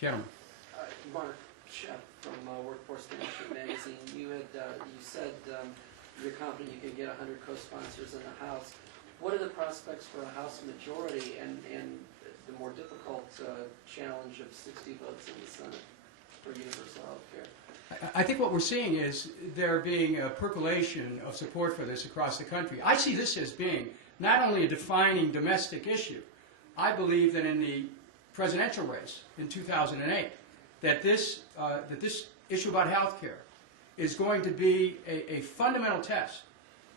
Gentlemen. Mark Shepp from Workforce Leadership Magazine. You said you're confident you can get 100 co-sponsors in the House. What are the prospects for a House majority and the more difficult challenge of 60 votes in the Senate for universal health care? I think what we're seeing is there being a percolation of support for this across the country. I see this as being not only a defining domestic issue. I believe that in the presidential race in 2008, that this issue about health care is going to be a fundamental test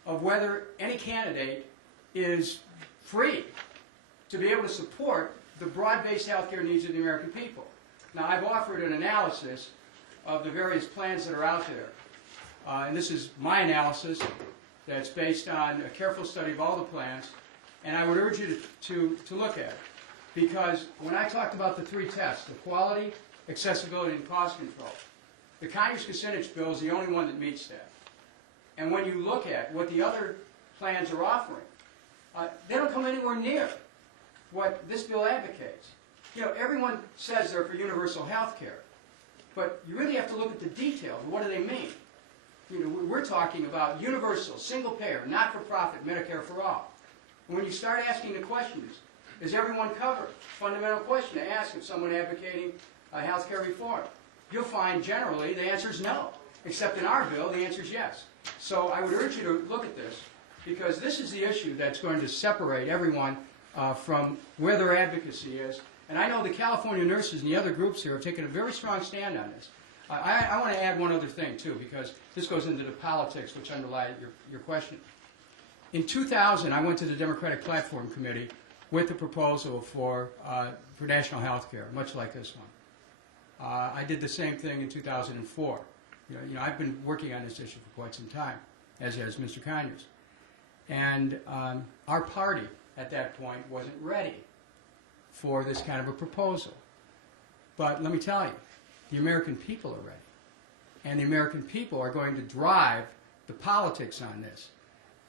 of whether any candidate is free to be able to support the broad-based health care needs of the American people. Now, I've offered an analysis of the various plans that are out there. And this is my analysis that's based on a careful study of all the plans. And I would urge you to look at it. Because when I talked about the three tests, the quality, accessibility, and cost control, the Conyers-Kucinich bill is the only one that meets that. And when you look at what the other plans are offering, they don't come anywhere near what this bill advocates. You know, everyone says they're for universal health care. But you really have to look at the details. What do they mean? You know, we're talking about universal, single-payer, not-for-profit Medicare for all. And when you start asking the questions, is everyone covered? Fundamental question to ask of someone advocating health care reform. You'll find generally the answer is no. Except in our bill, the answer is yes. So I would urge you to look at this, because this is the issue that's going to separate everyone from where their advocacy is. And I know the California nurses and the other groups here have taken a very strong stand on this. I want to add one other thing, too, because this goes into the politics which underlie your question. In 2000, I went to the Democratic Platform Committee with a proposal for national health care, much like this one. I did the same thing in 2004. You know, I've been working on this issue for quite some time, as has Mr. Conyers. And our party, at that point, wasn't ready for this kind of a proposal. But let me tell you, the American people are ready. And the American people are going to drive the politics on this.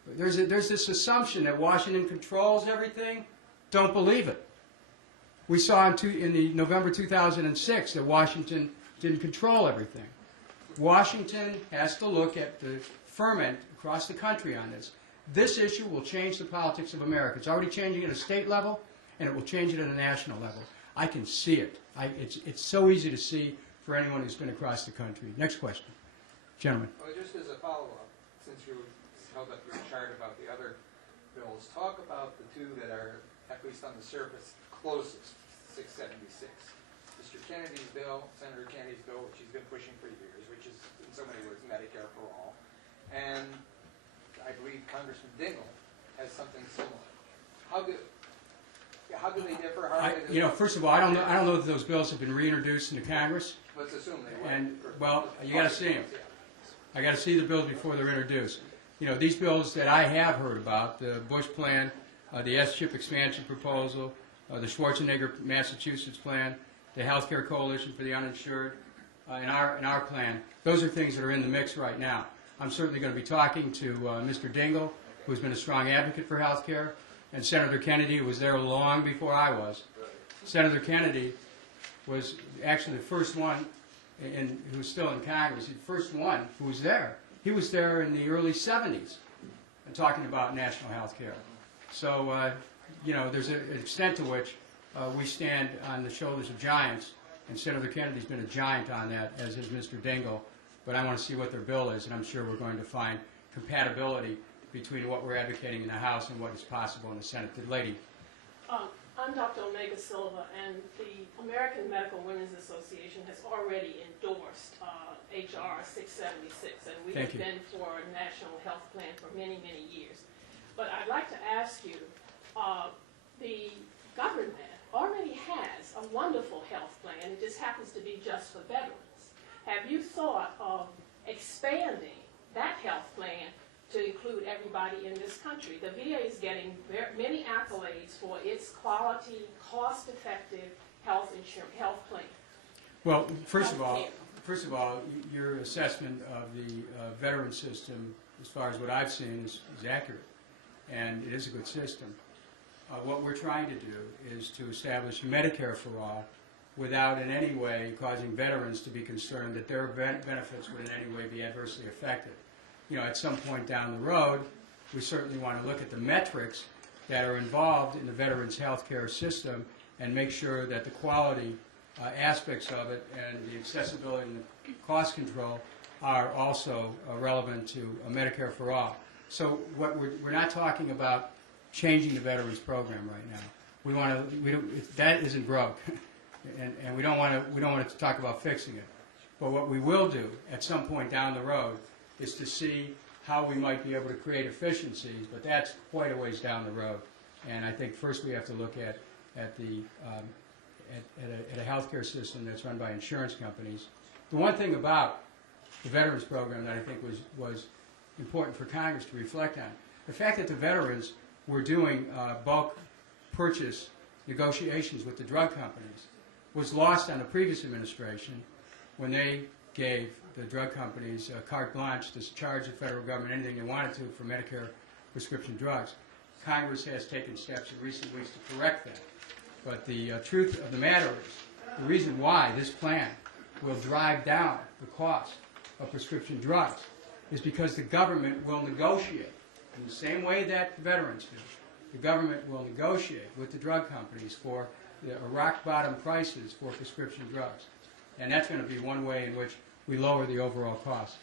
There's this assumption that Washington controls everything. Don't believe it. We saw in the November 2006 that Washington didn't control everything. Washington has to look at the ferment across the country on this. This issue will change the politics of America. It's already changing at a state level, and it will change it at a national level. I can see it. It's so easy to see for anyone who's been across the country. Next question. Gentlemen. Well, just as a follow-up, since you held up your chart about the other bills, talk about the two that are, at least on the surface, closest, 676. Mr. Kennedy's bill, Senator Kennedy's bill, which he's been pushing for years, which is, in so many words, Medicare for all. And I believe Congressman Dingell has something similar. How do they differ? You know, first of all, I don't know that those bills have been reintroduced into Congress. Let's assume they were. And well, you got to see them. I got to see the bills before they're introduced. You know, these bills that I have heard about, the Bush plan, the S-chip expansion proposal, the Schwarzenegger Massachusetts plan, the Health Care Coalition for the Uninsured, in our plan, those are things that are in the mix right now. I'm certainly going to be talking to Mr. Dingell, who's been a strong advocate for health care, and Senator Kennedy, who was there long before I was. Senator Kennedy was actually the first one, who's still in Congress, the first one who was there. He was there in the early 70s and talking about national health care. So, you know, there's an extent to which we stand on the shoulders of giants, and Senator Kennedy's been a giant on that, as has Mr. Dingell. But I want to see what their bill is, and I'm sure we're going to find compatibility between what we're advocating in the House and what is possible in the Senate. The lady. I'm Dr. Omega Silva, and the American Medical Women's Association has already endorsed H.R. 676, and we have been for a national health plan for many, many years. But I'd like to ask you, the government already has a wonderful health plan. It just happens to be just for veterans. Have you thought of expanding that health plan to include everybody in this country? The VA is getting many accolades for its quality, cost-effective health plan. Well, first of all, your assessment of the veteran system, as far as what I've seen, is accurate, and it is a good system. What we're trying to do is to establish Medicare for all, without in any way causing veterans to be concerned that their benefits would in any way be adversely affected. You know, at some point down the road, we certainly want to look at the metrics that are involved in the veterans' health care system and make sure that the quality aspects of it and the accessibility and the cost control are also relevant to Medicare for All. So what we're not talking about changing the veterans program right now. We want to. That isn't broke, and we don't want to talk about fixing it. But what we will do at some point down the road is to see how we might be able to create efficiencies. But that's quite a ways down the road. And I think first we have to look at a healthcare system that's run by insurance companies. The one thing about the veterans program that I think was important for Congress to reflect on, the fact that the veterans were doing bulk purchase negotiations with the drug companies was lost on the previous administration when they gave the drug companies carte blanche to charge the federal government anything they wanted to for Medicare prescription drugs. Congress has taken steps in recent weeks to correct that. But the truth of the matter is, the reason why this plan will drive down the cost of prescription drugs is because the government will negotiate in the same way that the veterans do. The government will negotiate with the drug companies for the rock-bottom prices for prescription drugs. And that's going to be one way in which we lower the overall cost.